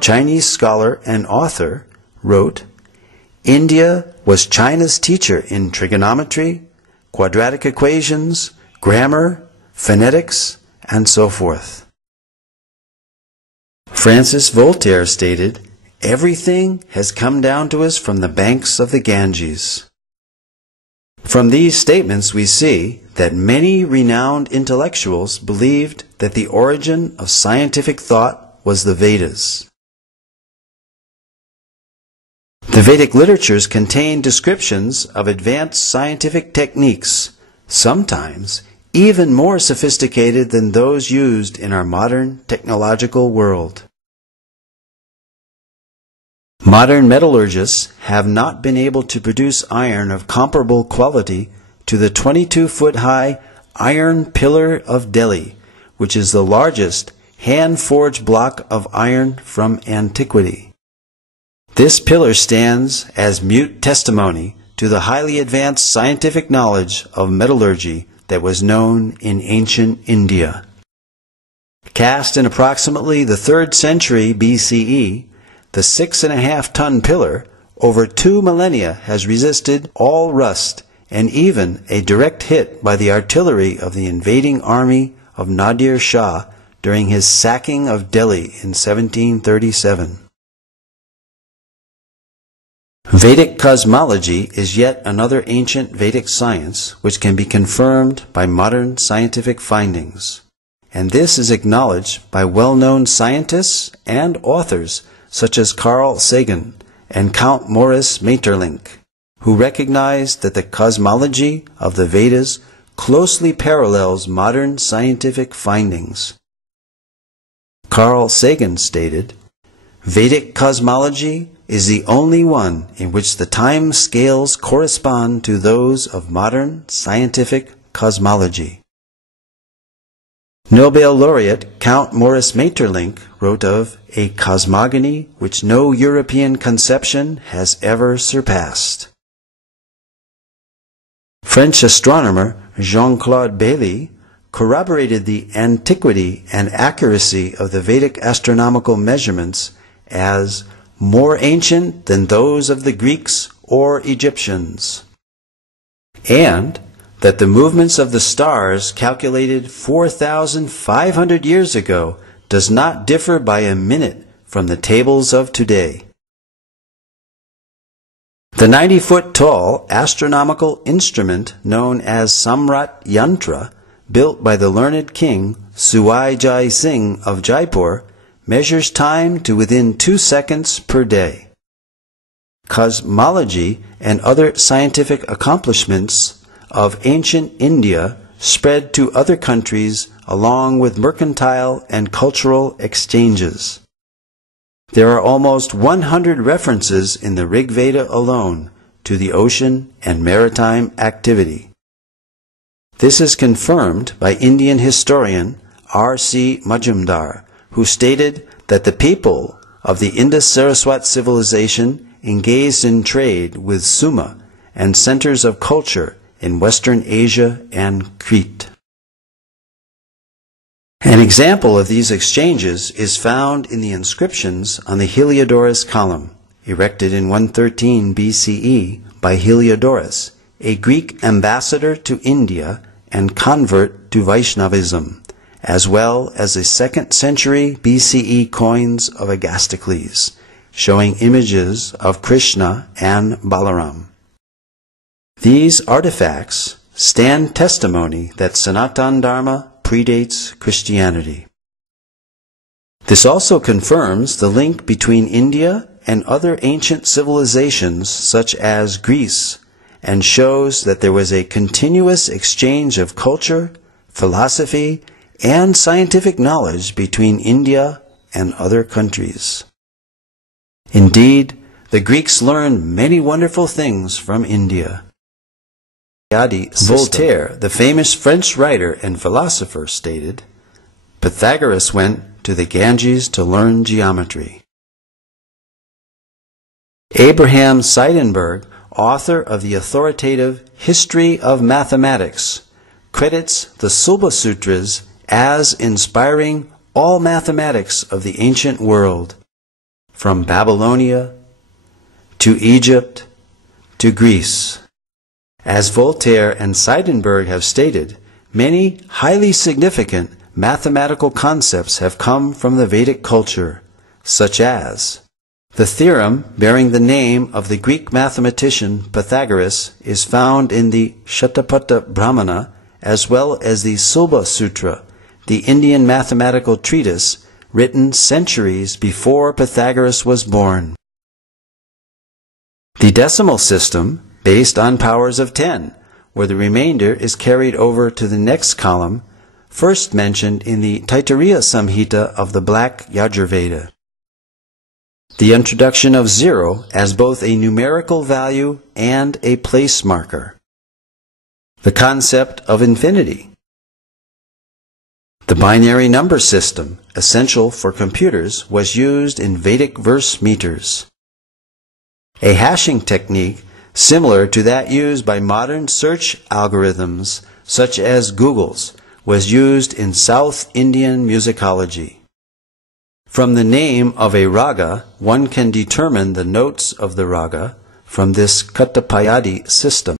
Chinese scholar and author, wrote, "India was China's teacher in trigonometry, quadratic equations, grammar, phonetics, and so forth." Francis Voltaire stated, "Everything has come down to us from the banks of the Ganges." From these statements we see that many renowned intellectuals believed that the origin of scientific thought was the Vedas. The Vedic literatures contain descriptions of advanced scientific techniques, sometimes even more sophisticated than those used in our modern technological world. Modern metallurgists have not been able to produce iron of comparable quality to the 22-foot-high Iron Pillar of Delhi, which is the largest hand-forged block of iron from antiquity. This pillar stands as mute testimony to the highly advanced scientific knowledge of metallurgy that was known in ancient India. Cast in approximately the 3rd century BCE, the 6.5-ton pillar over 2 millennia has resisted all rust and even a direct hit by the artillery of the invading army of Nadir Shah during his sacking of Delhi in 1737. Vedic cosmology is yet another ancient Vedic science which can be confirmed by modern scientific findings, and this is acknowledged by well-known scientists and authors such as Carl Sagan and Count Maurice Maeterlinck, who recognized that the cosmology of the Vedas closely parallels modern scientific findings. Carl Sagan stated, "Vedic cosmology is the only one in which the time scales correspond to those of modern scientific cosmology." Nobel laureate Count Maurice Maeterlinck wrote of a cosmogony which no European conception has ever surpassed. French astronomer Jean-Claude Bailly corroborated the antiquity and accuracy of the Vedic astronomical measurements as more ancient than those of the Greeks or Egyptians, and that the movements of the stars calculated 4,500 years ago does not differ by a minute from the tables of today. The 90-foot-tall astronomical instrument known as Samrat Yantra, built by the learned king Suai Jai Singh of Jaipur, measures time to within 2 seconds per day. Cosmology and other scientific accomplishments of ancient India spread to other countries along with mercantile and cultural exchanges. There are almost 100 references in the Rig Veda alone to the ocean and maritime activity. This is confirmed by Indian historian R.C. Majumdar, who stated that the people of the Indus-Saraswat civilization engaged in trade with Suma and centers of culture in Western Asia and Crete. An example of these exchanges is found in the inscriptions on the Heliodorus column, erected in 113 BCE by Heliodorus, a Greek ambassador to India and convert to Vaishnavism, as well as the 2nd century BCE coins of Agastocles, showing images of Krishna and Balaram. These artifacts stand testimony that Sanatana Dharma predates Christianity. This also confirms the link between India and other ancient civilizations such as Greece, and shows that there was a continuous exchange of culture, philosophy, and scientific knowledge between India and other countries. Indeed, the Greeks learned many wonderful things from India. Voltaire, the famous French writer and philosopher, stated, "Pythagoras went to the Ganges to learn geometry." Abraham Seidenberg author of the authoritative History of Mathematics, credits the Sulba Sutras as inspiring all mathematics of the ancient world, from Babylonia to Egypt to Greece. As Voltaire and Seidenberg have stated, many highly significant mathematical concepts have come from the Vedic culture, such as the theorem bearing the name of the Greek mathematician Pythagoras is found in the Shatapatha Brahmana, as well as the Sulba Sutra, the Indian mathematical treatise written centuries before Pythagoras was born. The decimal system, based on powers of 10, where the remainder is carried over to the next column, first mentioned in the Taittiriya Samhita of the Black Yajurveda. The introduction of 0 as both a numerical value and a place marker. The concept of infinity. The binary number system, essential for computers, was used in Vedic verse meters. A hashing technique similar to that used by modern search algorithms, such as Google's, was used in South Indian musicology. From the name of a raga, one can determine the notes of the raga from this Katapayadi system.